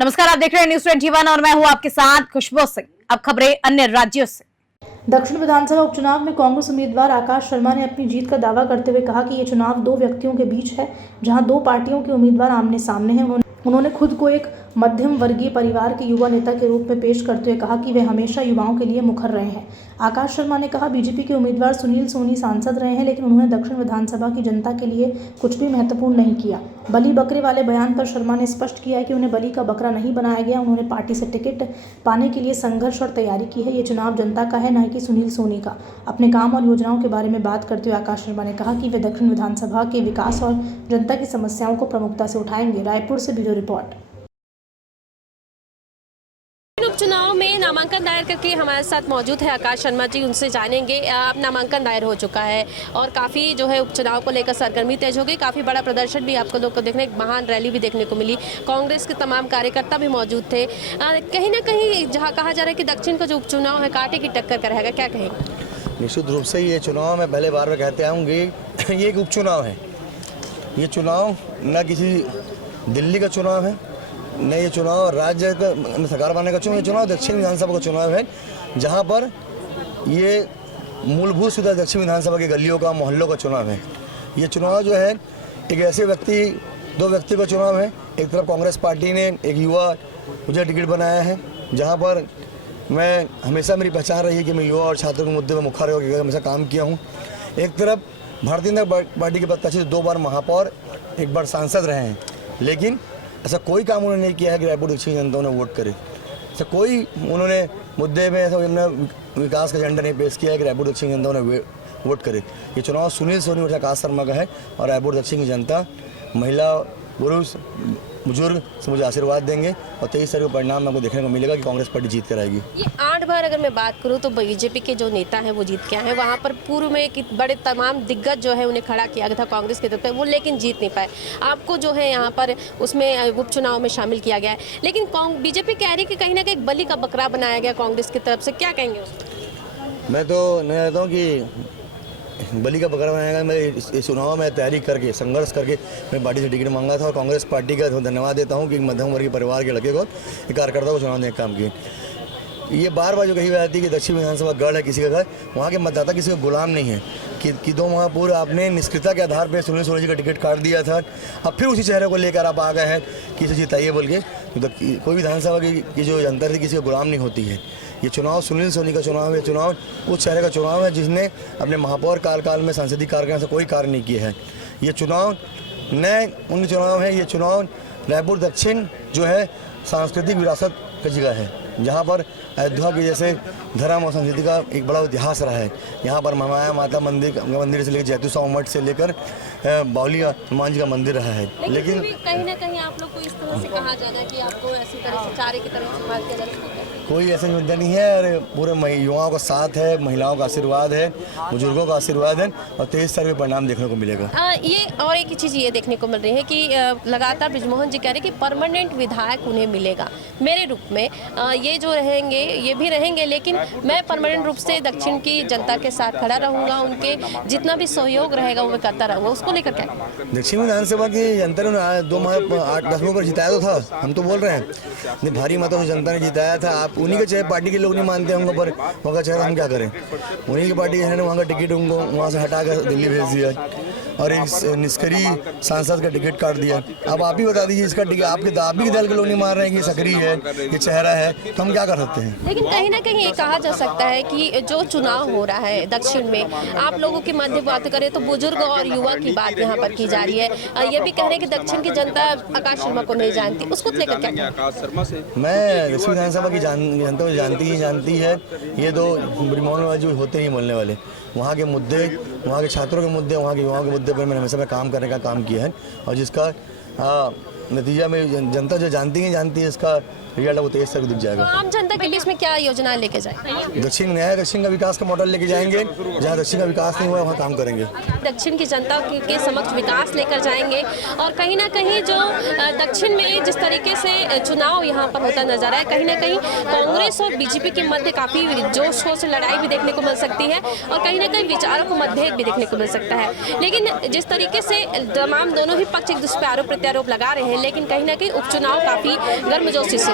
नमस्कार, आप देख रहे हैं न्यूज़ 21 और मैं हूं आपके साथ खुशबू सिंह। अब खबरें अन्य राज्यों से। दक्षिण विधानसभा उपचुनाव में कांग्रेस उम्मीदवार आकाश शर्मा ने अपनी जीत का दावा करते हुए कहा कि ये चुनाव दो व्यक्तियों के बीच है, जहां दो पार्टियों के उम्मीदवार आमने सामने हैं। उन्होंने खुद को एक मध्यम वर्गीय परिवार के युवा नेता के रूप में पेश करते हुए कहा कि वे हमेशा युवाओं के लिए मुखर रहे हैं। आकाश शर्मा ने कहा, बीजेपी के उम्मीदवार सुनील सोनी सांसद रहे हैं, लेकिन उन्होंने दक्षिण विधानसभा की जनता के लिए कुछ भी महत्वपूर्ण नहीं किया। बलि बकरे वाले बयान पर शर्मा ने स्पष्ट किया है कि उन्हें बलि का बकरा नहीं बनाया गया। उन्होंने पार्टी से टिकट पाने के लिए संघर्ष और तैयारी की है। ये चुनाव जनता का है, न कि सुनील सोनी का। अपने काम और योजनाओं के बारे में बात करते हुए आकाश शर्मा ने कहा कि वे दक्षिण विधानसभा के विकास और जनता की समस्याओं को प्रमुखता से उठाएंगे। रायपुर से ब्यूरो रिपोर्ट। उपचुनाव में नामांकन दायर करके हमारे साथ मौजूद है आकाश शर्मा जी, उनसे जानेंगे। अब नामांकन दायर हो चुका है और काफ़ी जो है उपचुनाव को लेकर सरगर्मी तेज हो गई। काफ़ी बड़ा प्रदर्शन भी आपको लोग को देखने, एक महान रैली भी देखने को मिली। कांग्रेस के तमाम कार्यकर्ता भी मौजूद थे। कहीं ना कहीं जहाँ कहा जा रहा है कि दक्षिण का जो उपचुनाव है कांटे की टक्कर का रहेगा, क्या कहेंगे? निश्चित रूप से ये चुनाव, मैं पहले बार में कहते आऊँगी, ये एक उपचुनाव है। ये चुनाव न किसी दिल्ली का चुनाव है, न ये चुनाव राज्य का सरकार बनाने का चुनाव। ये चुनाव दक्षिण विधानसभा का चुनाव है, जहाँ पर ये मूलभूत सुविधा दक्षिण विधानसभा की गलियों का, मोहल्लों का चुनाव है। ये चुनाव जो है एक ऐसे दो व्यक्ति का चुनाव है। एक तरफ कांग्रेस पार्टी ने एक युवा मुझे टिकट बनाया है, जहाँ पर मैं हमेशा, मेरी पहचान रही है कि मैं युवा और छात्रों के मुद्दे पर मुखर होकर हमेशा काम किया हूँ। एक तरफ भारतीय जनता पार्टी के प्रत्याशी 2 बार महापौर, 1 बार सांसद रहे हैं, लेकिन ऐसा कोई काम उन्होंने नहीं किया है कि रायपुर दक्षिण जनता ने वोट करे। ऐसा कोई उन्होंने मुद्दे में ऐसा विकास का एजेंडा नहीं पेश किया है कि रायपुर दक्षिण जनता ने वोट करे। ये चुनाव सुनील सोनी और आकाश शर्मा का है और रायपुर दक्षिण की जनता, महिला, पुरुष, बुजुर्ग से मुझे आशीर्वाद देंगे और 23 तारीख को परिणाम आपको देखने को मिलेगा कि कांग्रेस पार्टी जीत कर आएगी। ये 8 बार अगर मैं बात करूं तो बीजेपी के जो नेता हैं वो जीत के आए हैं। वहाँ पर पूर्व में बड़े तमाम दिग्गज जो है उन्हें खड़ा किया गया था कांग्रेस की तरफ से, वो लेकिन जीत नहीं पाए। आपको जो है यहाँ पर उसमें उपचुनाव में शामिल किया गया है, लेकिन बीजेपी कह रही है कि कहीं ना कहीं बलि का बकरा बनाया गया कांग्रेस की तरफ से, क्या कहेंगे? मैं तो नहीं कहता हूँ कि बलि का बकरा बनाएगा। मैं इस चुनाव में तैयारी करके, संघर्ष करके मैं पार्टी से टिकट मांगा था और कांग्रेस पार्टी का धन्यवाद देता हूं कि मध्यम वर्गीय परिवार के लड़के को, एक कार्यकर्ता को चुनाव देने का काम किए। ये बार बार जो कही जाती है कि दक्षिण विधानसभा गढ़ है किसी का घर, वहाँ के मतदाता किसी का गुलाम नहीं है। कि 2 माह पूर्व आपने निष्क्रियता के आधार पर सुनील सोनी जी का टिकट काट दिया था, अब फिर उसी चेहरे को लेकर आप आ गए हैं कि इसे जिताइए बोल के। तो कोई विधानसभा की जो जनता थी किसी का गुलाम नहीं होती है। ये चुनाव सुनील सोनी का चुनाव है। चुनाव उस चेहरे का चुनाव है जिसने अपने महापौर कार्यकाल में संसदीय कार्यक्रम से कोई कार्य नहीं किया है। ये चुनाव नए उनके चुनाव है। ये चुनाव रायपुर दक्षिण जो है सांस्कृतिक विरासत का जगह है, जहाँ पर अयोध्या के जैसे धर्म और संस्कृति का एक बड़ा इतिहास रहा है। यहाँ पर महामाया माता मंदिर से लेकर जैतू साहू मठ से लेकर बावली हनुमान जी का मंदिर रहा है। लेकिन कहीं ना कहीं आप लोग को इस तरह से कहा जाना है कि आपको ऐसी तरह से चारे की तरह इस्तेमाल किया जाए, कोई ऐसा मुद्दा नहीं है। और पूरे युवाओं का साथ है, महिलाओं का आशीर्वाद है, बुजुर्गों का आशीर्वाद है और 23 तारीख में परिणाम देखने को मिलेगा। ये और एक चीज़ ये देखने को मिल रही है कि लगातार बृजमोहन जी कह रहे हैं कि परमानेंट विधायक उन्हें मिलेगा मेरे रूप में। ये जो रहेंगे ये भी रहेंगे, लेकिन मैं परमानेंट रूप से दक्षिण की जनता के साथ खड़ा रहूँगा। उनके जितना भी सहयोग रहेगा वो मैं करता रहूँगा। उसको लेकर क्या? दक्षिण विधानसभा की जनता ने 2 माह 8-10 पर जिताया तो था। हम तो बोल रहे हैं भारी मतों से जनता ने जिताया था। आप उन्हीं के चाहे पार्टी के लोग नहीं मानते होंगे, पर वहाँ चाहे हम क्या करें। उन्हीं की पार्टी है, वहाँ का टिकट उनको वहाँ से हटा कर दिल्ली भेज दिया और एक निष्क्रिय सांसद का टिकट काट दिया। अब आप ही बता दीजिए, इसका टिकट आप भी दल के लोग नहीं मान रहे हैं कि सक्रिय है, ये चेहरा है, तो हम क्या कर सकते हैं। लेकिन कहीं ना कहीं ये कहा जा सकता है कि जो चुनाव हो रहा है दक्षिण में, आप लोगों के मध्य बात करें तो बुजुर्ग और युवा की बात यहाँ पर की जा रही है। ये भी कह रहे हैं कि दक्षिण की जनता आकाश शर्मा को नहीं जानती, उसको लेकर क्या? मैं दक्षिण विधानसभा की जनता को जानती है। ये 2 ब्रिमोहन जो होते ही बोलने वाले, वहाँ के मुद्दे, वहाँ के छात्रों के मुद्दे, वहाँ के युवाओं के मुद्दे पर मैंने हमेशा काम करने का काम किया है और जिसका नतीजा में जनता जो जानती है इसका रिजल्ट वो 23 तक दिख जाएगा। तो आम जनता के लिए इसमें क्या योजना लेके जाए? दक्षिण का विकास का मॉडल लेके जाएंगे। जहाँ दक्षिण का विकास नहीं हुआ वहाँ काम करेंगे। दक्षिण की जनता के समक्ष विकास लेकर जाएंगे और कहीं ना कहीं जो दक्षिण में जिस तरीके से चुनाव यहाँ पर होता नजर आया, कहीं ना कहीं कांग्रेस और बीजेपी के मध्य काफी जोश शोर से लड़ाई भी देखने को मिल सकती है और कहीं ना कहीं विचारों को मतभेद भी देखने को मिल सकता है। लेकिन जिस तरीके से तमाम दोनों ही पक्ष एक दूसरे पर आरोप प्रत्यारोप लगा रहे हैं लेकिन कहीं ना कहीं उपचुनाव काफ़ी गर्मजोशी से